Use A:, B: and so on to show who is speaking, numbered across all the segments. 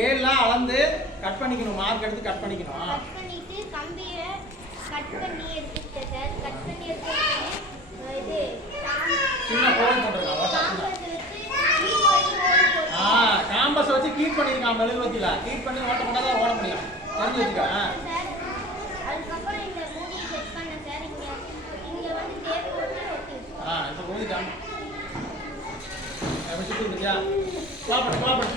A: ஸ்கேல்லாம் அளந்து கட் பண்ணிக்கணும் மார்க் எடுத்து கட் பண்ணிக்கணும்.
B: கட் பண்ணிட்டு கம்பியை கட் பண்ணி எடுத்துக்கிட்டேன் சார் கட் பண்ணி எடுத்துக்கிட்டு இது
A: சின்ன ஹோல்.
B: காம்பஸ் போட்டு
A: ஆ காம்பஸ் வச்சு கீட் பண்ணியிருக்கான் மெழுகுவத்தில கீட் பண்ணி ஓட்ட போட்டால் ஓட முடியும். தெரிஞ்சு வச்சுக்க
B: அதுக்கப்புறம் இந்த மூடி செட் பண்ணேன் சார் இங்க இங்க வந்து டேப் போட்டு.
A: ஆ இப்போ ஊதிட்டான் எப்படி சுற்றி இருக்கியா வாப்படு வாப்படு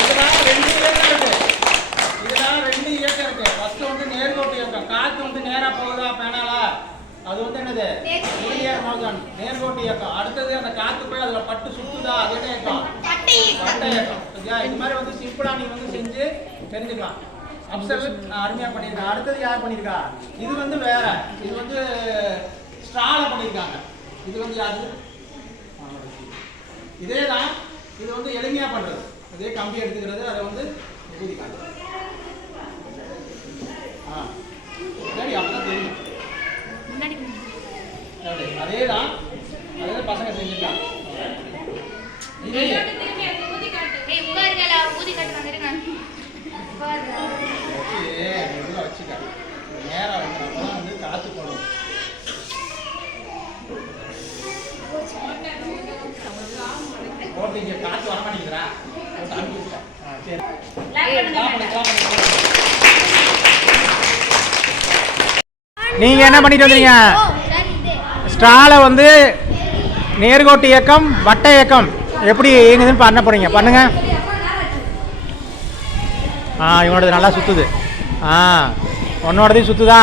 A: இதெல்லாம் ரெண்டு இயக்கம் இருக்கு இதெல்லாம் ரெண்டு இயக்கம் இருக்கு ஃபர்ஸ்ட் வந்து நேர்கோட்டு இயக்கம் காத்து வந்து நேரா போகுதா பேனாலா அது வந்து என்னது? மோஷன் நேர்கோட்டு இயக்கம் அடுத்தது அந்த காத்து போய் அதுல பட்டு சுத்துதா? அது என்ன இயக்கம்
B: பட்டை
A: இயக்கம் இது மாதிரி வந்து சிம்பிளா நீ வந்து செஞ்சு தெரிஞ்சுக்கலாம் அப்சல் அருமையா பண்ணியிருக்காங்க அடுத்தது யார் பண்ணியிருக்கா? இது வந்து வேற. இது வந்து ஸ்ட்ரால பண்ணியிருக்காங்க. இது வந்து யாரு? இதே தான் இது வந்து எளிமையா பண்றது. இதே கம்பி எடுத்துக்கிறது அதை வந்து அதே தான் அதே பசங்க செஞ்சுருக்காங்க இதே
C: ஏய், உட்காருங்கடா, ஊதி காட்டு வந்துருங்க. உட்காருடா.
A: வச்சு மெதுவா வச்சுக்க. நேரா வைக்கணும் அப்பதான் வந்து காத்து போடும் போட்டு இங்க காத்து வர. ஆ, சரி.
D: நீங்கள் என்ன பண்ணிட்டு வந்தீங்க?
B: ஓ
D: ஸ்ட்ரால வந்து நேர்கோட்டு இயக்கம் வட்ட இயக்கம். எப்படி இயங்குதுன்னு பண்ண போகிறீங்க பண்ணுங்க. ஆ இவனோடது நல்லா சுற்றுது ஆ உன்னோடதையும் சுற்றுதா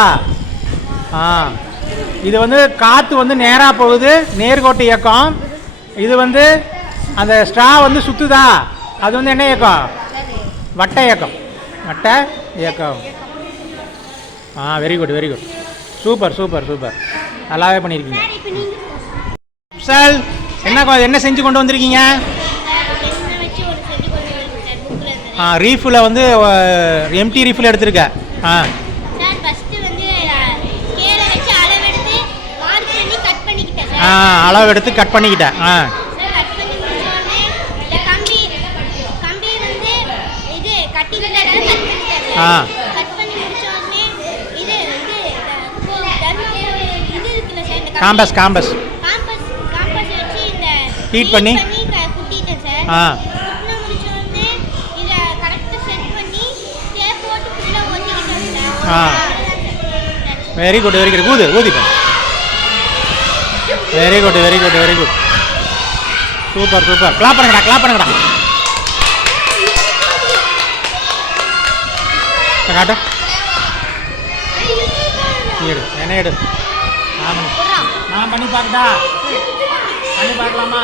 D: ஆ. இது வந்து காற்று வந்து நேராக போகுது நேர்கோட்டு இயக்கம். இது வந்து அந்த ஸ்ட்ரா வந்து சுற்றுதா அது வந்து என்ன இயக்கம்? வட்ட இயக்கம். வட்ட இயக்கம். ஆ very good very good super super super. நல்லாவே பண்ணியிருக்கீங்க
B: சார்
D: என்ன என்ன செஞ்சு கொண்டு வந்திருக்கீங்க? ஆ ரீஃபில் வந்து எம்டி ரீஃபில் எடுத்திருக்க. ஆ. ஆ அளவு எடுத்து கட் பண்ணிக்கிட்டேன் ஆ
B: சார் டேப் போட்டு ஃபுல்லாக ஒட்டிக்கிட்டேன் சார்.
D: ஆ. வெரி குட் வெரி குட் ஊது ஊதி very good very good very good super super clap பண்ணுங்கடா கிளாப் பண்ணுங்கடா. காட்டு. எடு என்ன எடு. பண்ணி- நான் பண்ணி பார்க்கட்டா? பண்ணி பார்க்கலாமா?